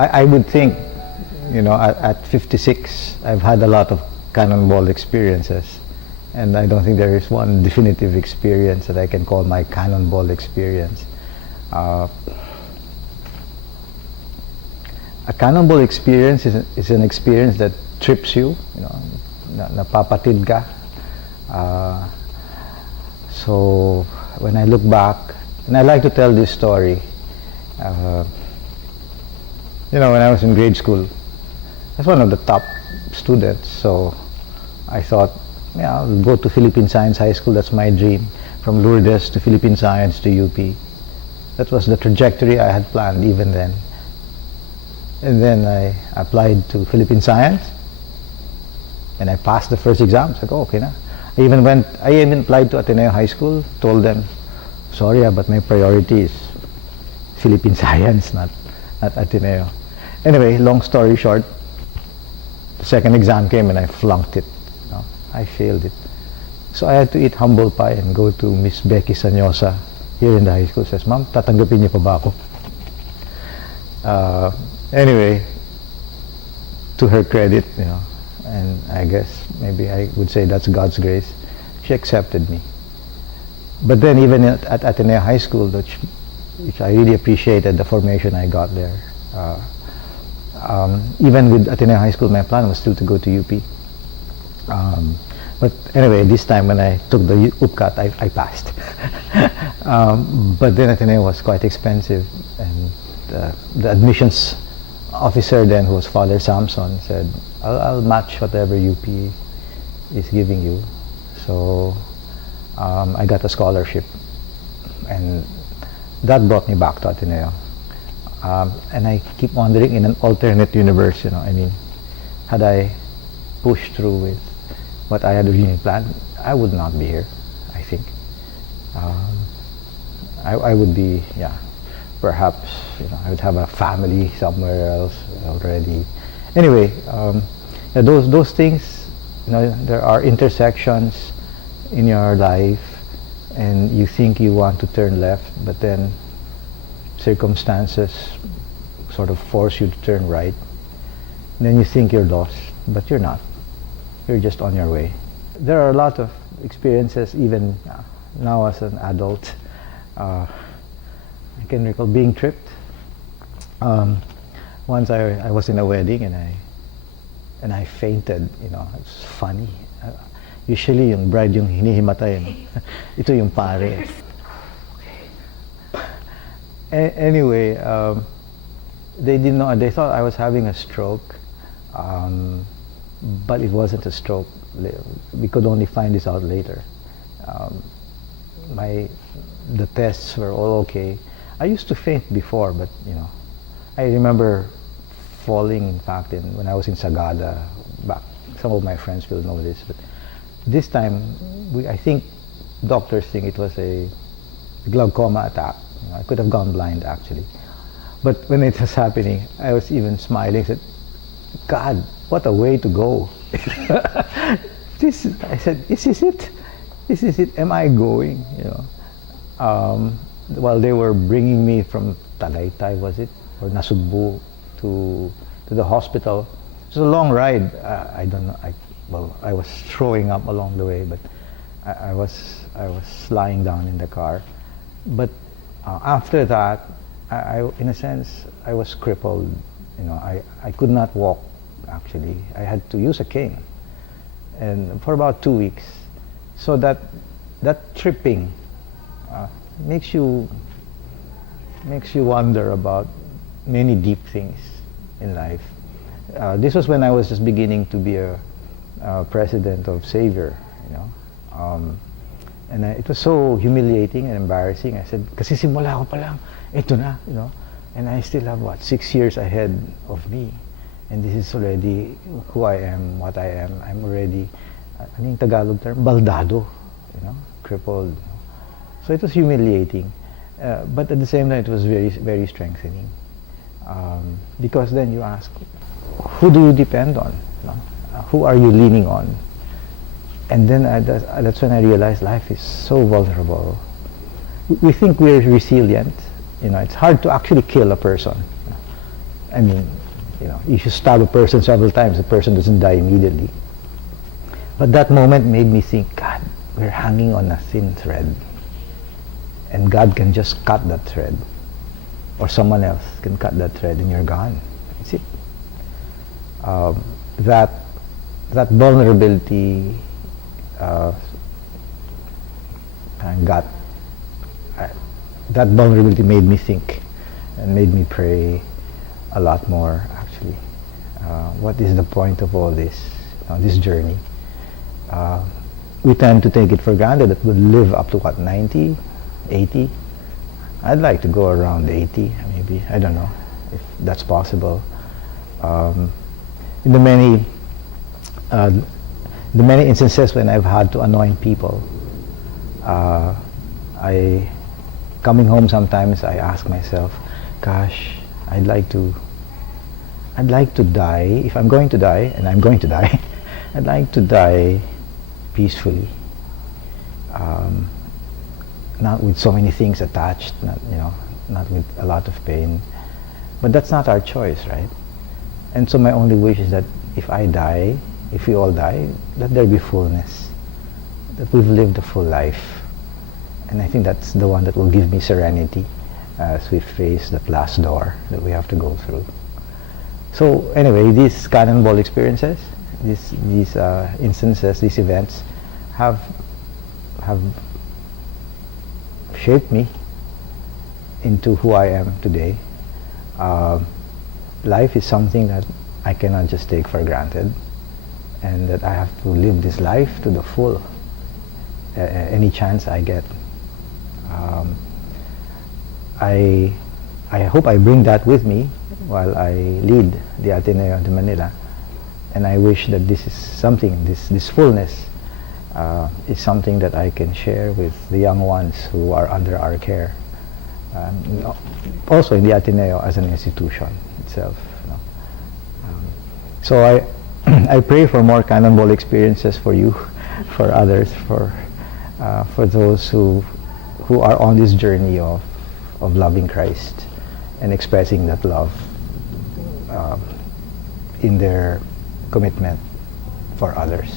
I would think, at 56, I've had a lot of cannonball experiences. And I don't think there is one definitive experience that I can call my cannonball experience. A cannonball experience is an experience that trips you, napapatid ka. So when I look back, and I like to tell this story, when I was in grade school, I was one of the top students, so I thought, I'll go to Philippine Science High School, that's my dream. From Lourdes to Philippine Science to UP. That was the trajectory I had planned even then. And then I applied to Philippine Science, and I passed the first exam. So I go, okay na. I even applied to Ateneo High School, told them, sorry, but my priority is Philippine Science, not Ateneo. Anyway, long story short, the second exam came and I flunked it. I failed it. So I had to eat humble pie and go to Miss Becky Sanyosa here in the high school. Says, Ma'am, tatanggapin niyo pa ba ako? Anyway, to her credit, and I guess maybe I would say that's God's grace, she accepted me. But then even at Ateneo High School, which I really appreciated the formation I got there. Even with Ateneo High School, my plan was still to go to UP. But anyway, this time when I took the UPCAT, I passed. But then Ateneo was quite expensive, and the admissions officer then, who was Father Samson, said, I'll match whatever UP is giving you. So I got a scholarship, and that brought me back to Ateneo. And I keep wondering, in an alternate universe, had I pushed through with what I had originally planned, I would not be here, I think. I would be, perhaps, I would have a family somewhere else already. Anyway, those things, there are intersections in your life, and you think you want to turn left, but then circumstances sort of force you to turn right. And then you think you're lost, but you're not. You're just on your way. There are a lot of experiences, even now as an adult. I can recall being tripped. Once I was in a wedding and I fainted. It's funny. Usually yung bride yung hinihimatay. Ito yung pare. Anyway, they didn't know. They thought I was having a stroke. But it wasn't a stroke. We could only find this out later. The tests were all okay. I used to faint before, but I remember falling. In fact, when I was in Sagada, back, some of my friends will know this. But this time, I think doctors think it was a glaucoma attack. I could have gone blind actually. But when it was happening, I was even smiling. Said, God, what a way to go. I said, this is it. This is it. Am I going? While they were bringing me from Tagaytay, was it, or Nasugbu to the hospital. It was a long ride. I don't know. I was throwing up along the way, but I was lying down in the car. But after that, in a sense, I was crippled. I could not walk. Actually, I had to use a cane, and for about 2 weeks. So that tripping makes you wonder about many deep things in life. This was when I was just beginning to be a president of Savior, and it was so humiliating and embarrassing. I said, kasi simula ko pa lang, ito na, and I still have 6 years ahead of me. And this is already who I am, what I am. I'm already, ano yung Tagalog term? Baldado, crippled. So it was humiliating. But at the same time, it was very, very strengthening. Because then you ask, who do you depend on? Who are you leaning on? And then that's when I realized life is so vulnerable. We think we're resilient. It's hard to actually kill a person. I mean, if you stab a person several times, the person doesn't die immediately. But that moment made me think, God, we're hanging on a thin thread. And God can just cut that thread. Or someone else can cut that thread and you're gone. That's it. That vulnerability that vulnerability made me think and made me pray a lot more, actually. What is the point of all this, this journey? We tend to take it for granted that we'll live up to what, 90, 80? I'd like to go around 80, maybe. I don't know if that's possible. In the many instances when I've had to anoint people, coming home sometimes I ask myself, gosh, I'd like to die. If I'm going to die, and I'm going to die, I'd like to die peacefully, not with so many things attached, not with a lot of pain. But that's not our choice, right? And so my only wish is that if I die, if we all die, let there be fullness, that we've lived a full life. And I think that's the one that will give me serenity as we face that last door that we have to go through. So anyway, these cannonball experiences, these instances, these events have shaped me into who I am today. Life is something that I cannot just take for granted, and that I have to live this life to the full, any chance I get. I hope I bring that with me while I lead the Ateneo de Manila, and I wish that this is something, this fullness is something that I can share with the young ones who are under our care, also in the Ateneo as an institution itself. So I pray for more cannonball experiences for you, for others, for those who are on this journey of loving Christ and expressing that love in their commitment for others.